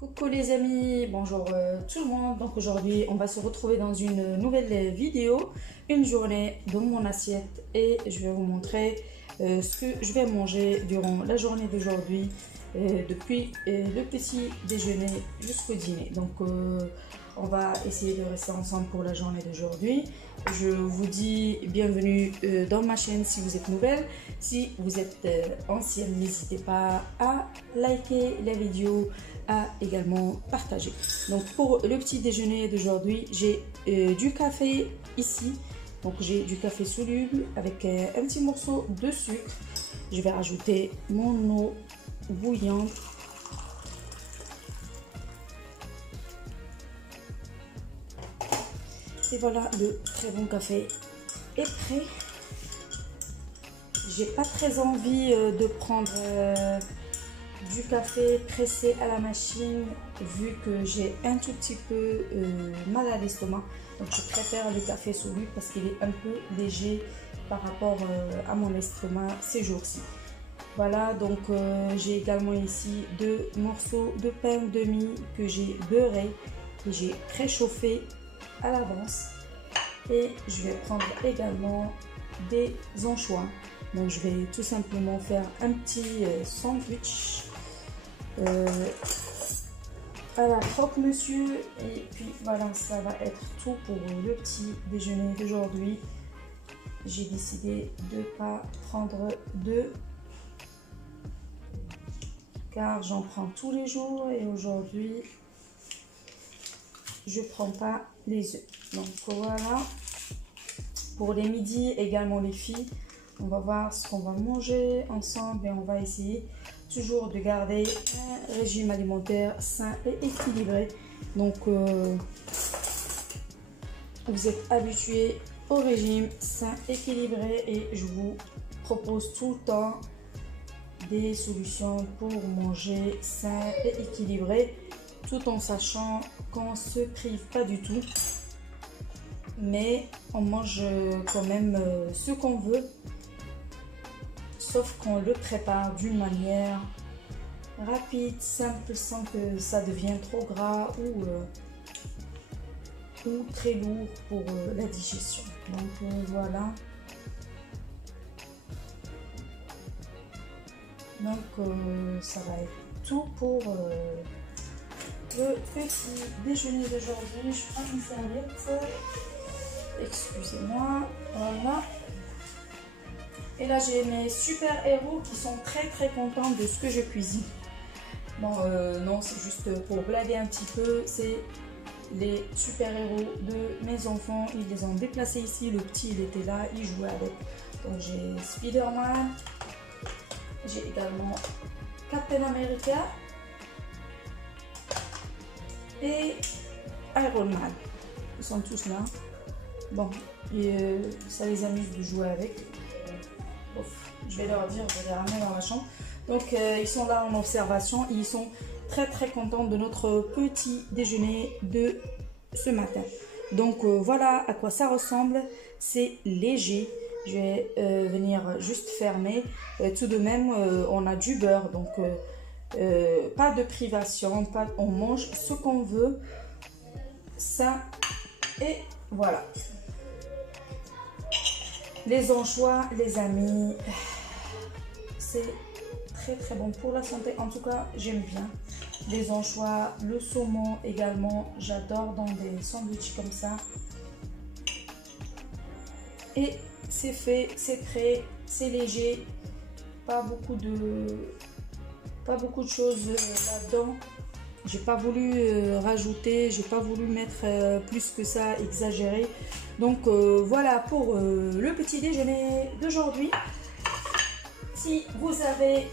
Coucou les amis, bonjour tout le monde. Donc aujourd'hui on va se retrouver dans une nouvelle vidéo, une journée dans mon assiette, et je vais vous montrer ce que je vais manger durant la journée d'aujourd'hui, depuis le petit déjeuner jusqu'au dîner. Donc on va essayer de rester ensemble pour la journée d'aujourd'hui. Je vous dis bienvenue dans ma chaîne si vous êtes nouvelle. Si vous êtes ancienne, n'hésitez pas à liker la vidéo, à également partager. Donc pour le petit déjeuner d'aujourd'hui, j'ai du café ici. Donc j'ai du café soluble avec un petit morceau de sucre. Je vais rajouter mon eau bouillante. Et voilà, le très bon café est prêt. J'ai pas très envie de prendre du café pressé à la machine, vu que j'ai un tout petit peu mal à l'estomac. Donc je préfère le café soluble parce qu'il est un peu léger par rapport à mon estomac ces jours-ci. Voilà, donc j'ai également ici 2 morceaux de pain de mie que j'ai beurré et j'ai préchauffé à l'avance. Et je vais prendre également des anchois. Donc je vais tout simplement faire un petit sandwich à la croque-monsieur. Et puis voilà, ça va être tout pour le petit déjeuner d'aujourd'hui. J'ai décidé de ne pas prendre d'œufs car j'en prends tous les jours, et aujourd'hui je prends pas les œufs. Donc voilà, pour les midis également les filles, on va voir ce qu'on va manger ensemble et on va essayer toujours de garder un régime alimentaire sain et équilibré. Donc vous êtes habitués au régime sain équilibré et je vous propose tout le temps des solutions pour manger sain et équilibré, tout en sachant qu'on ne se prive pas du tout, mais on mange quand même ce qu'on veut, sauf qu'on le prépare d'une manière rapide, simple, sans que ça devienne trop gras ou très lourd pour la digestion. Donc voilà. Donc ça va être tout pour le petit déjeuner d'aujourd'hui. Je prends une serviette, excusez-moi, voilà. Et là j'ai mes super héros qui sont très contents de ce que je cuisine. Bon non, c'est juste pour blaguer un petit peu. C'est les super héros de mes enfants, ils les ont déplacés ici. Le petit il était là, il jouait avec. Donc j'ai Spider-Man, j'ai également Captain America et Iron Man. Ils sont tous là. Bon, et ça les amuse de jouer avec. Bon, je vais leur dire, je vais les ramener dans la chambre. Donc ils sont là en observation. Ils sont très contents de notre petit déjeuner de ce matin. Donc voilà à quoi ça ressemble. C'est léger. Je vais venir juste fermer. Tout de même, on a du beurre, donc pas de privation, on mange ce qu'on veut, ça, et voilà. Les anchois, les amis, c'est très bon pour la santé. En tout cas, j'aime bien les anchois, le saumon également. J'adore dans des sandwichs comme ça. Et c'est fait, c'est prêt, c'est léger, pas beaucoup de choses là-dedans. J'ai pas voulu rajouter, j'ai pas voulu mettre plus que ça, exagérer. Donc voilà pour le petit déjeuner d'aujourd'hui. Si vous avez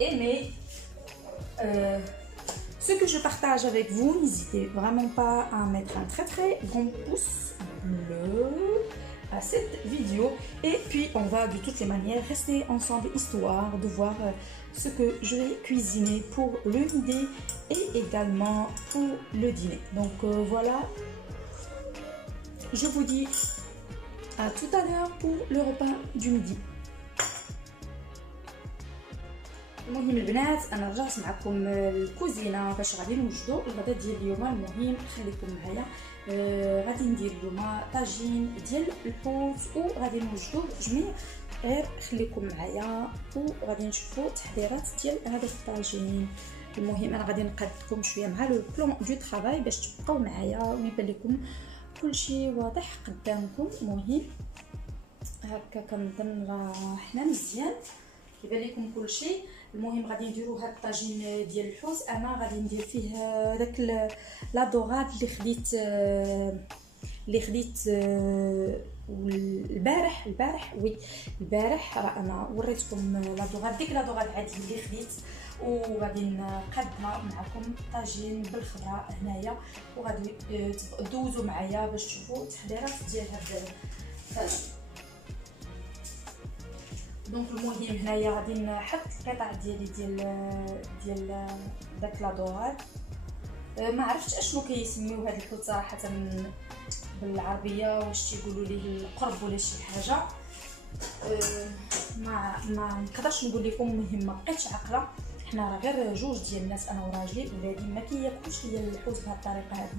aimé ce que je partage avec vous, n'hésitez vraiment pas à mettre un très grand pouce bleu à cette vidéo, et puis on va de toutes les manières rester ensemble histoire de voir ce que je vais cuisiner pour le midi et également pour le dîner. Donc voilà, je vous dis à tout à l'heure pour le repas du midi. المهم البنات انا رجعت معكم الكوزينه باش غادي نوجدوا الغداء ديال اليوم. المهم خليكم معايا. غادي ندير اليوم طاجين ديال الحوت وغادي نوجدوا جميع. غير خليكم معايا وغادي نشوفوا التحضيرات ديال هذا الطاجين. المهم انا غادي نقادكم شويه مع لو بلان دو طرافاي باش تبقاو معايا ويبان لكم كلشي واضح قدامكم. المهم هكا كنظن راه حنا مزيان كيبان لكم كلشي. المهم غادي نديروا هاد الطاجين ديال الحوت. انا غادي ندير فيه داك لا دوغاد اللي خديت البارح راه انا وريتكم لا دوغاد، ديك لا دوغاد عادي اللي خديت، وغادي نقادها معكم طاجين بالخضره هنايا، وغادي دوزوا معايا باش تشوفوا التحضيرات ديال هاد الطاجين. دونك المهم هنايا غادي نحط القطع ديالي ديال داك لا دوغاد. ما عرفتش اشنو كيسميو هاد الحوت صراحه بالعربيه، واش تيقولوا ليه القرب ولا شي حاجه. ما نقدرش نقول لكم. المهم ما بقيتش عاقله، حنا راه غير جوج ديال الناس انا وراجلي، ولادي ما كياكلوش ليا الحوت بهذه الطريقه هذه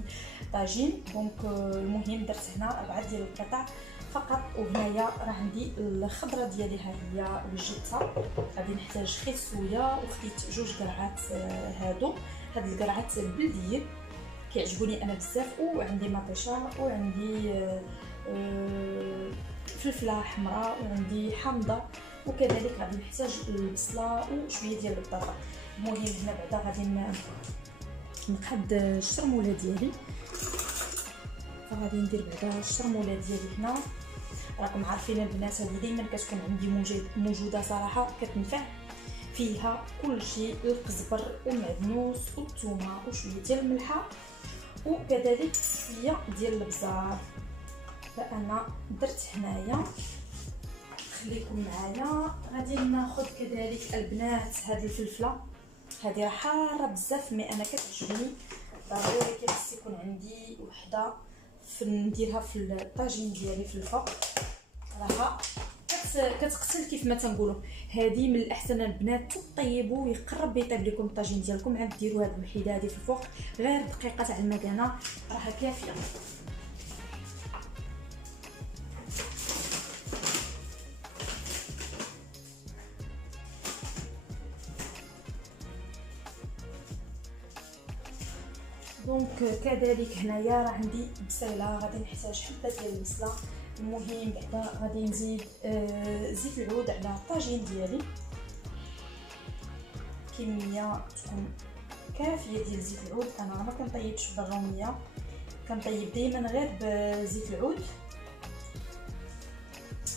طاجين. دونك المهم درت هنا 4 ديال القطع فقط. وهنايا راه عندي الخضره ديالي ها هي وجدتها. غادي نحتاج خيط صويا وخديت 2 قرعات هاد القرعات بلديين كيعجبوني انا بزاف، وعندي مطيشه وعندي فلفله حمراء وعندي حامضه، وكذلك غادي نحتاج البصله وشويه ديال البطاطا. المهم هنا بعدا غادي نقاد الشرموله ديالي، فغادي ندير بعدا الشرموله ديالي هنا. راكم عارفين البنات هذه ديما كتكون عندي موجوده صراحه، كتنفع فيها كلشي، القزبر والمعدنوس والثومه وشويه ديال الملحه وكذلك شويه ديال البزار. فانا درت هنايا، خليكم معايا. غادي ناخذ كذلك البنات هذه الفلفله، هذه راه حاره بزاف مي انا كتعجبني، ضروري كيخص يكون عندي وحده نديرها في الطاجين ديالي في الفوق. راها كتقتل كيف ما تنقولوا. هذه من الاحسن البنات تطيبوا ويقرب يطيب لكم الطاجين ديالكم، عاد ديروا هذه الوحيده هذه في الفوق غير دقيقه تاع المكانه راها كافيه. دونك كذلك هنايا راه عندي بصيله، غادي نحتاج حبه ديال البصله. المهم بعدا غادي نزيد زيت العود على الطاجين ديالي، كميه تكون كافيه ديال زيت العود. انا ما كنطيبش بالروميه، كنطيب دائما غير بزيت العود.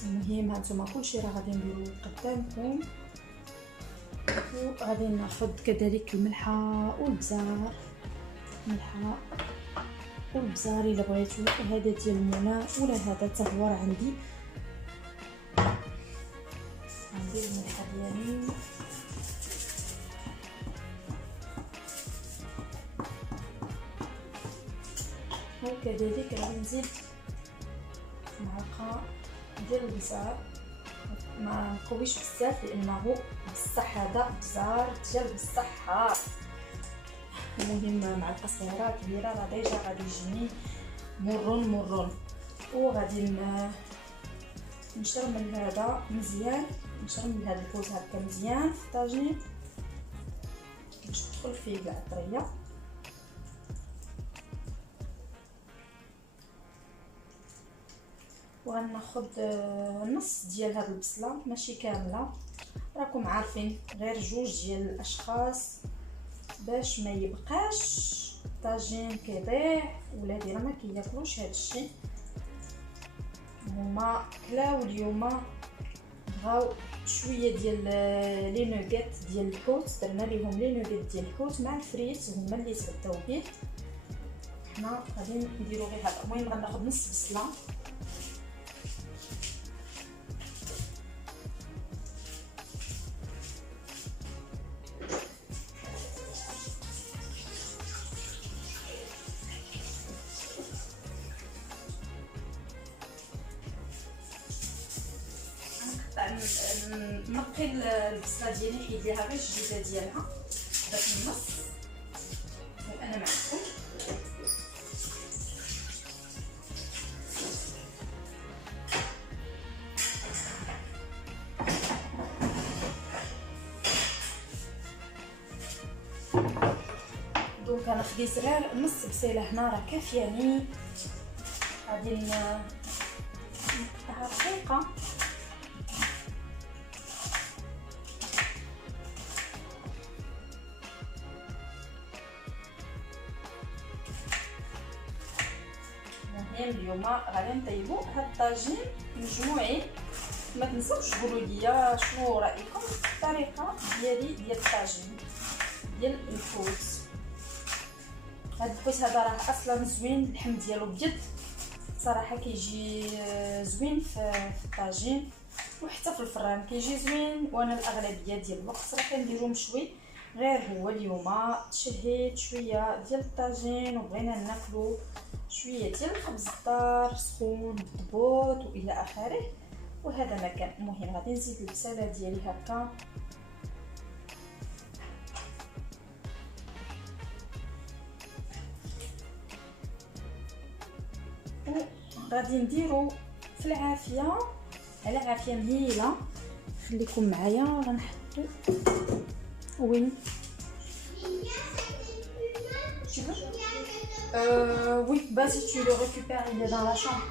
المهم هانتوما كلشي راه غادي نديرو قدامكم. وغادي ناخذ كذلك الملحه والبزار، ملحه والبزار الا بغيتو، هذا ديال المنى ولا هذا حتى هو راه عندي الملحه ديالي. وكذلك غادي نزيد معلقه ديال البزار، ما نقويش بزاف لانه بصح هذا بزار ديال بالصحه. المهم معلقه صغيره كبيره راه ديجا غادي يجيني مرون. وغادي نشرمل هذا مزيان، نشرمل هذا الحوت هكا مزيان في الطاجين باش تدخل فيه كاع الطريه. وغناخذ نص ديال هاد البصله ماشي كامله، راكم عارفين غير 2 ديال الاشخاص باش ما يبقاش الطاجين كيضيع. ولادي راه ما كياكلوش هذا الشيء، هما كلاو اليوم بغاو شويه ديال لي نوغيت ديال الحوت، درنا ليهم لي نوغيت ديال الحوت مع الفريت هما اللي تغداو به. حنا غادي نديرو غير هذا. المهم غناخذ نص بصله، نقي البصله ديالي، نحيد ليها غير الجديده ديالها داك النص وانا معكم. دونك انا خديت غير نص بصيله هنا راه كافياني. غادي نقطعها رقيقه. المهم اليوم غادي نطيبوا هاد الطاجين مجموعين. ما تنساوش تقولوا لي شنو رايكم في الطريقه ديالي ديال الطاجين ديال الفوت. هاد الفوت هذا راه اصلا زوين، اللحم ديالو بيض صراحه كيجي زوين في الطاجين وحتى في الفران كيجي زوين. وانا الاغلبيه ديال الوقت راه كنديرو مشوي. غير هو اليوم تشهيت شويه ديال الطاجين وبغينا ناكلو شويه ديال الخبز الدار سخون بالضبوط والى اخره، وهذا ما كان. المهم غادي نزيد البصله ديالي هكا وغادي نديرو في العافيه على عافيه مهيله. خليكم معايا غنحطو وين oui, bah si tu le récupères, il est dans la chambre.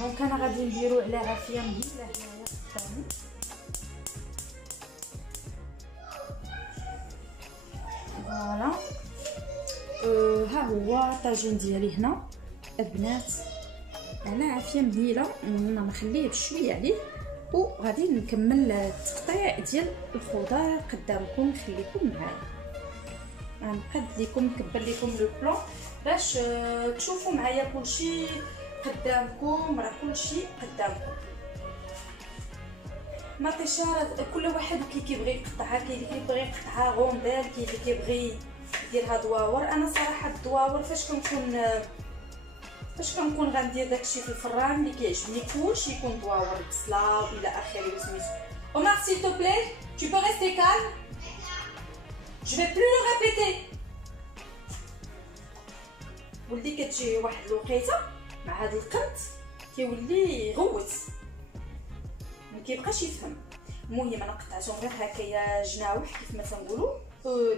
Donc انا غادي نديرو على عافيه مهيله هنايا قدامي. فوالا ها هو الطاجين ديالي هنا البنات على عافيه مهيله. انا نخليه بشويه عليه وغادي نكمل التقطيع ديال الخضار قدامكم. خليكم معايا، غنقاد لكم نكبر لكم لو بلان باش تشوفوا معايا كلشي قدامكم. راه كلشي قدامكم. مطيشه كل واحد كيبغي يقطعها، كاين اللي كيبغي يقطعها غونديل، كاين اللي كيبغي يديرها دواور. انا صراحه الدواور فاش كنكون غندير داكشي في الفران اللي كيعجبني كلشي يكون دواور، بصله الى اخره وسميتو. Omar, s'il te plaît, tu peux rester calme. Je vais plus le répéter. ولدي كتجي واحد الوقيته مع هذا القنت كيولي يغوت ما كيبقاش يفهم. المهم انا قطعتهم غير هكايا جناوح كيف ما تنقولوا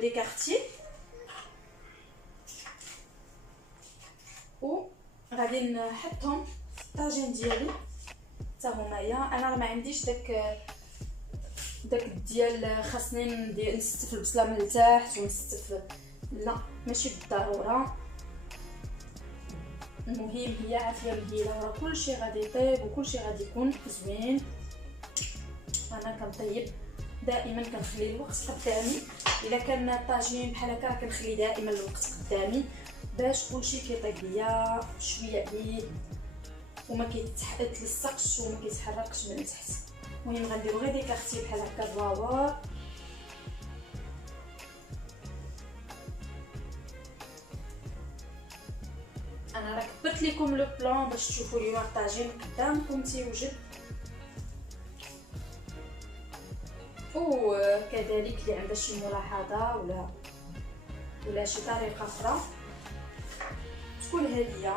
دي كارتي، و غادي نحطهم في الطاجين ديالي حتى همايا. انا راه ما عنديش داك ديال خاصني نستف البصله من التحت ونستف، لا ماشي بالضروره. المهم هي عافيه مهيله، راه كلشي غادي يطيب وكلشي غادي يكون زوين. انا كنطيب دائما كنخلي الوقت قدامي. الا كان الطاجين بحال هكا كنخلي دائما الوقت قدامي باش كلشي كيطيب ليا شويه بعيد وما كيتلصقش وما كيتحرقش من تحت. المهم غنديرو غير دي كارتي بحال هكا دواور. انا راه كبرت لكم لو بلان باش تشوفوا اليوم الطاجين قدامكم تيوجد. وكذلك اللي عنده شي ملاحظه ولا شي طريقه اخرى تقولها ليا.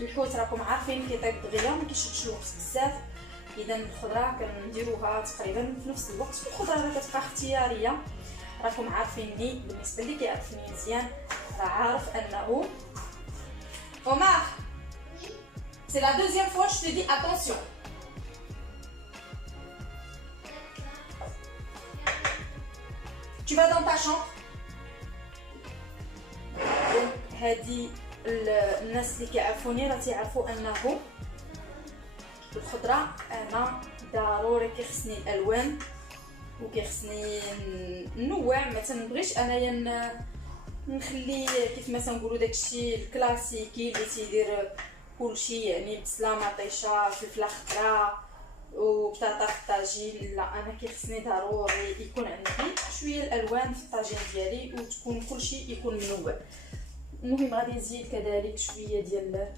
الحوت راكم عارفين كيطيب دغيا ما كيشدش الوقت بزاف، اذا الخضره كنديروها تقريبا في نفس الوقت. الخضره راه كتبقى اختياريه، راكم عارفيني بالنسبه لي كيعرفني مزيان راه عارف انه. Omar, c'est la deuxième fois je te dis attention. Tu vas dans ta chambre. هادي الناس اللي كيعرفوني راه تيعرفوا انه الخضره انا ضروري كيخصني الالوان وكيخصني ننوع. ما تنبغيش انايا نخلي كيف ما تنقولوا داكشي الكلاسيكي اللي تيدير كلشي، يعني بصله مطيشه فلفله خضراء وبطاطا في الطاجين. لا انا كيخصني ضروري يكون عندي شويه الالوان في الطاجين ديالي وتكون كلشي يكون منوع. المهم غادي نزيد كذلك شويه ديال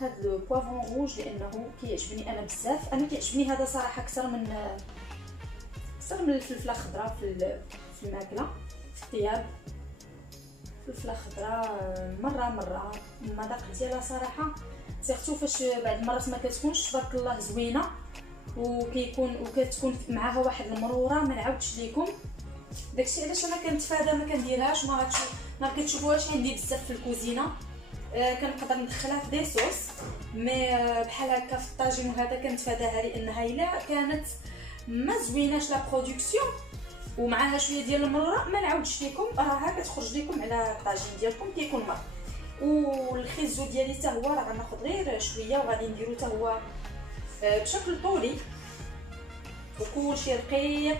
هذا لو بوافون روج لانه كيعجبني انا بزاف. انا كيعجبني هذا صراحه اكثر من الفلفله الخضراء في الماكله، في الطياب. الفلفله خضراء مره المذاق ديالها صراحه سيرتو فاش بعد المرات ما كتكونش تبارك الله زوينه وكتكون معاها واحد المروره. ما نعاودش ليكم داكشي علاش انا كنتفادى ما كنديرهاش، ما كتشوفوهاش عندي بزاف في الكوزينه. كنقدر ندخلها في دي صوص مي بحال هكا في الطاجين وهذا كنتفاداها، لانها الا كانت ما زويناش لا برودكسيون ومعاها شويه ديال المرره ما نعاودش لكم، راها كتخرج لكم على الطاجين ديالكم كيكون مر. والخيزو ديالي حتى هو راه غناخذ غير شويه وغادي نديرو حتى هو بشكل طولي وكلشي رقيق،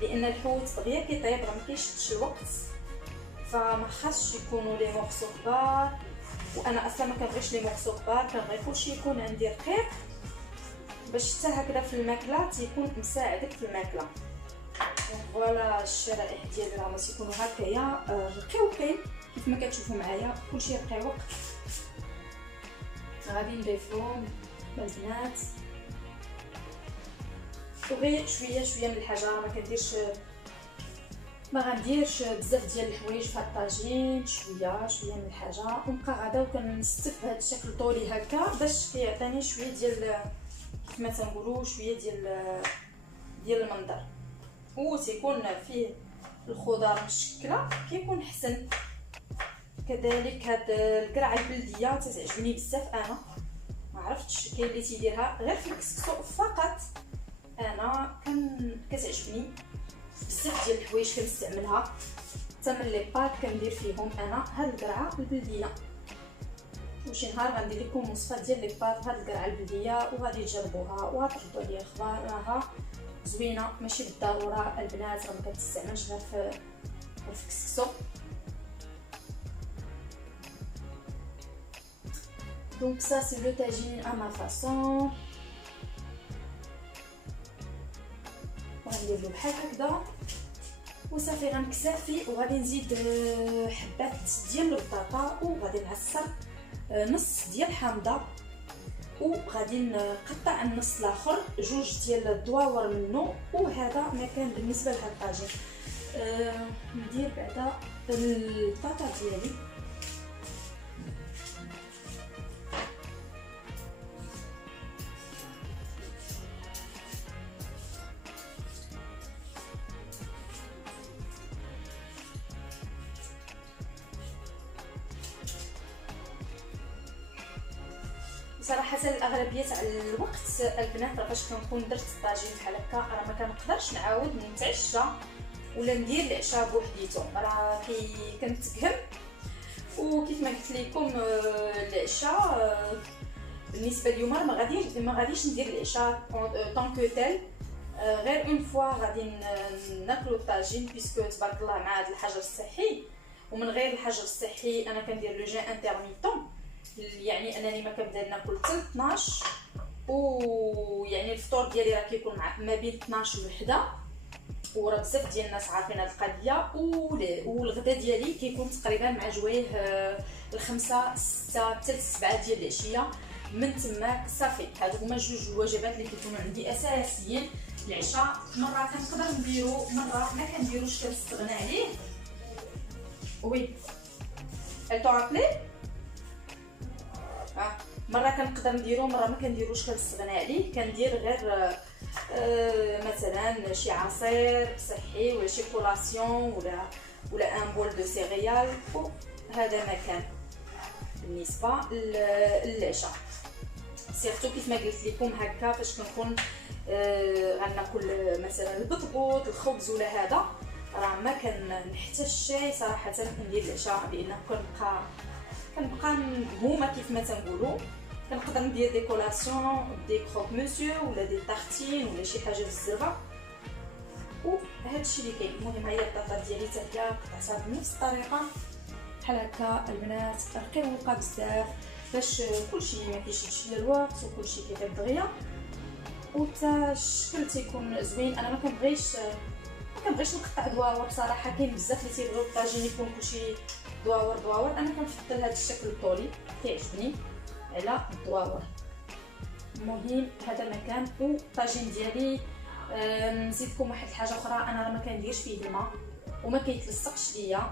لان الحوت دغيا كيطيب راه مكيشدش الوقت، فما خاصش يكونوا لي مورسو كبار. وانا اصلا ما كنبغيش لي مورسو كبار، كنبغي كلشي يكون عندي رقيق باش حتى هكذا في الماكله تيكون مساعدك في الماكله. فوالا الشرائح ديالي راه تيكونوا هكايا رقيقين كيف ما كتشوفوا معايا، كلشي رقيق. غادي نضيفهم البنات وغير شويه من الحاجه. ما غنديرش بزاف ديال الحوايج في الطاجين، شويه من الحاجه ونبقى غادا وكنستف بهذا الشكل طولي هكا باش كيعطيني شويه ديال كما تنقولوا شويه ديال المنظر، وتيكون فيه الخضار مشكله كيكون حسن. كذلك هاد القرعه البلديه تتعجبني بزاف، انا ما عرفتش كاين اللي تيديرها غير في الكسكسو فقط، انا كتعجبني بزاف ديال الحوايج كنستعملها حتى من لي بات كندير فيهم انا هاد القرعه البلديه. وشي نهار غندير لكم وصفه ديال لي بات هاد القرعه البلديه وغادي تجربوها وغتردوا عليا اخبار. راها زوينه ماشي بالضروره البنات راه ما كتستعملش غير في الكسكسو. دونك سا سي لو تاجين ا ما فاصون، وغندير له بحال هكذا وصافي غنكسى فيه. وغادي نزيد حبات ديال البطاطا وغادي نعصر نص ديال الحامضه، وغادي نقطع النص الاخر جوج ديال الدواور منه. وهذا ما كان بالنسبه لهاد الطاجين. ندير بعدا البطاطا ديالي صراحه. الاغلبيه تاع الوقت البنات راه فاش كنكون درت الطاجين بحال هكا راه ما كنقدرش نعاود نتعشى ولا ندير العشاء بوحديتو، راه كنتكهم. وكيف ما قلت لكم العشاء بالنسبه اليوم ما غاديش ندير العشاء طون كو تيل، غير اون فوا غادي ناكلو الطاجين بيسكو تبارك الله مع هذا الحجر الصحي. ومن غير الحجر الصحي انا كندير لو جين انترميتون، يعني انني ما كنبدا ناكل حتى 12، ويعني الفطور ديالي راه كيكون ما بين 12 و1، وراه بزاف ديال الناس عارفين هذه القضيه. والغدا ديالي كيكون تقريبا مع جوايه الخمسة 6 حتى 7 ديال العشيه. من تماك صافي هادو هما جوج الوجبات اللي كيكونوا عندي اساسيين. العشاء مره كنقدر نديرو مره ما كنديروش كنستغنى عليه. وي التو رابلي مره كنقدر نديرو مره ما كنديروش كنستغنى عليه. كندير غير مثلا شي عصير صحي ولا شي كولاسيون ولا ان بول دو سيريال. وهذا ما كان بالنسبه للعشاء. سيرتو كيف ما قلت لكم هكا فاش كنكون غناكل مثلا البطبوط الخبز ولا هذا راه ما كنحتاج الشاي صراحه كندير العشاء، لانه كنبقى مهمه كيف ما تنقولوا. كنقدر ندير دي كولاسيون دي كروك مسيو ولا دي تارتين ولا شي حاجه بالزربه. وهذا الشيء اللي كاين. المهم هي البطاطا ديالي حتى هي قطعتها بنفس الطريقه بحال هكا البنات رقيقه بزاف باش كلشي ما كيشدش ليا الوقت وكلشي كيطيب دغيا وتا الشكل تيكون زوين. انا ما كنبغيش نقطع دواور صراحه. كاين بزاف اللي تيبغيو الطاجين يكون كلشي دواور. انا كنفضل هذا الشكل الطولي كيعجبني. على الدواور. المهم هذا مكان والطاجين ديالي. نزيدكم واحد الحاجه اخرى، انا راه ما كنديرش فيه الماء وما كيتلصقش ليا،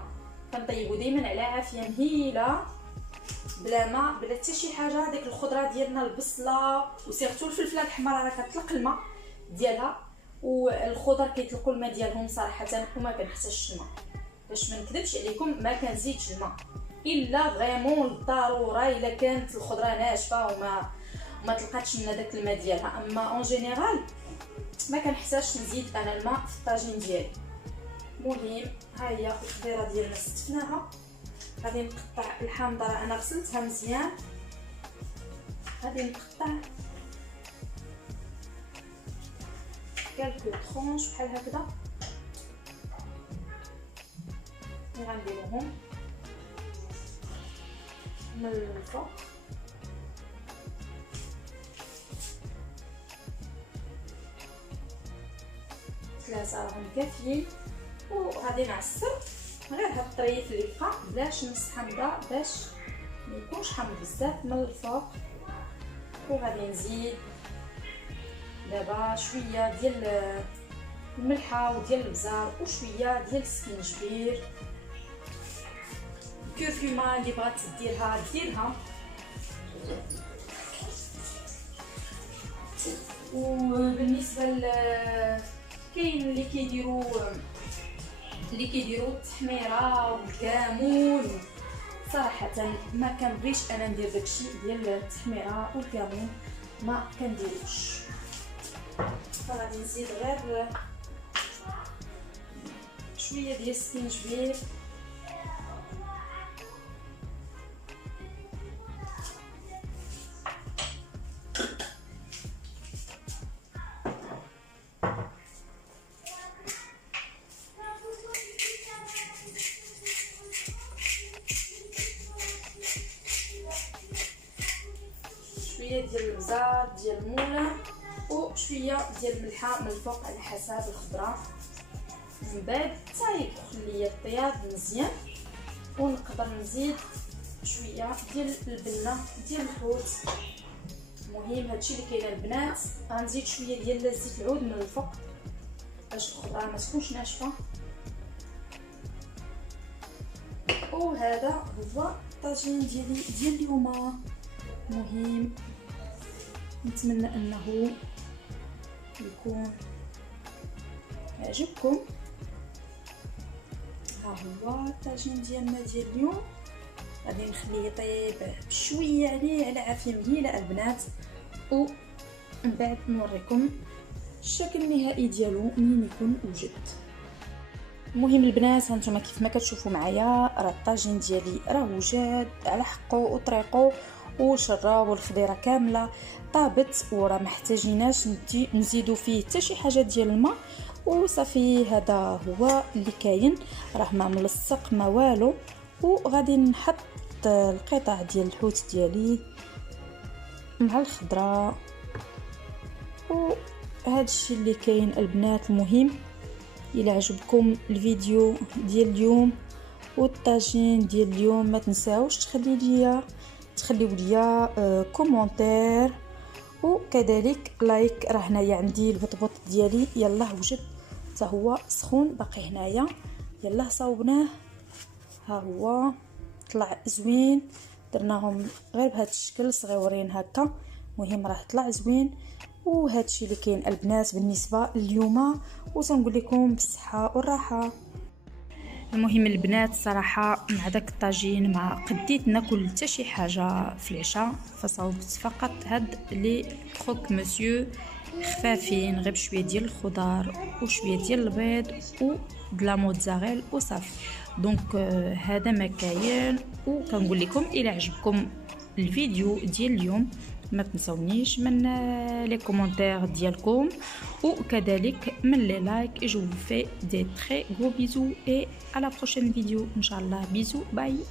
كنطيبو دائما على عافيه مهيله بلا ما بلا حتى شي حاجه. ديك الخضره ديالنا البصله وسيرتو الفلفله الحمراء راه كتطلق الماء ديالها، والخضر كيطلقوا الماء ديالهم صراحه وما كنحتاجش الماء. باش ما نكذبش عليكم ما كنزيدش الماء الا فريمون الضروره، الا كانت الخضره ناشفه وما تلقاتش لنا داك الماء ديالها. اما اون جينيرال ما كنحتاجش نزيد انا الماء في الطاجين ديالي. المهم ها هي الخضيره ديالنا استفناها. غادي نقطع الحامضه، راه انا غسلتها مزيان. غادي نقطع كالكو طرونش بحال هكذا اللي غنديروهم من الفوق. ثلاثه راهم كافيين. وغادي نعصر غير هاد الطريف اللي بقى بلاش نص حامضه باش ما يكونش حامض بزاف من الفوق. وغادي نزيد دابا شويه ديال الملحه وديال البزار وشويه ديال السكينجبير. الكركمه اللي بغات ديرها ديرها. وبالنسبه كاين اللي كيديروا التحميره والكمون، صراحه ما كنبغيش انا ندير داكشي ديال التحميره والكمون، ما كنديروش. فغادي نزيد غير شويه ديال السكينجبير ديال البزار ديال الموله وشويه ديال الملحه من الفوق على حسب الخضره. من بعد حتى يدخل ليا الطياب مزيان، ونقدر نزيد شويه ديال البنه ديال الحوت. المهم هادشي اللي كاين البنات. غنزيد شويه ديال زيت العود من الفوق باش الخضره ما تكونش ناشفه. وهذا هو الطاجين ديالي ديال اليوم. مهم نتمنى انه يكون يعجبكم. ها هو الطاجين ديالنا ديال اليوم. غادي نخليه يطيب بشويه على عافيه مهيله البنات، ومن بعد نوريكم الشكل النهائي ديالو منين يكون وجد. المهم البنات هانتوما كيف ما كتشوفوا معايا راه الطاجين ديالي راه وجد على حقه وطريقه، وشراو والخضيره كامله طابت، وراه محتاجيناش نزيدو فيه حتى شي حاجه ديال الماء وصافي. هذا هو اللي كاين، راه ما ملصق ما والو. وغادي نحط القطع ديال الحوت ديالي مع الخضره. وهذا الشيء اللي كاين البنات. المهم الى عجبكم الفيديو ديال اليوم والطاجين ديال اليوم ما تنساوش تخليو ليا كومونتير وكذلك لايك. راه هنايا عندي البطبوط ديالي يلاه وجد حتى هو سخون باقي هنايا، يلاه صاوبناه. ها هو طلع زوين، درناهم غير بهذا الشكل صغيورين هكا. المهم راه طلع زوين. وهذا الشيء اللي كاين البنات بالنسبه اليوم، وتنقول لكم بالصحه والراحه. المهم البنات صراحه مع داك الطاجين ما قديت ناكل حتى شي حاجه في العشاء، فصاوبت فقط هاد لي كروك مسيو خفافين غير بشويه ديال الخضر وشويه ديال البيض وبلا موتزاريل وصافي. دونك هذا ما كاين. وكنقول لكم الى عجبكم الفيديو ديال اليوم ما تنسونيش من لي كومونتير ديالكم وكذلك من لي لايك. جو في دي تري غرو بيزو et à la prochaine vidéo. Inch'Allah, bisous, bye.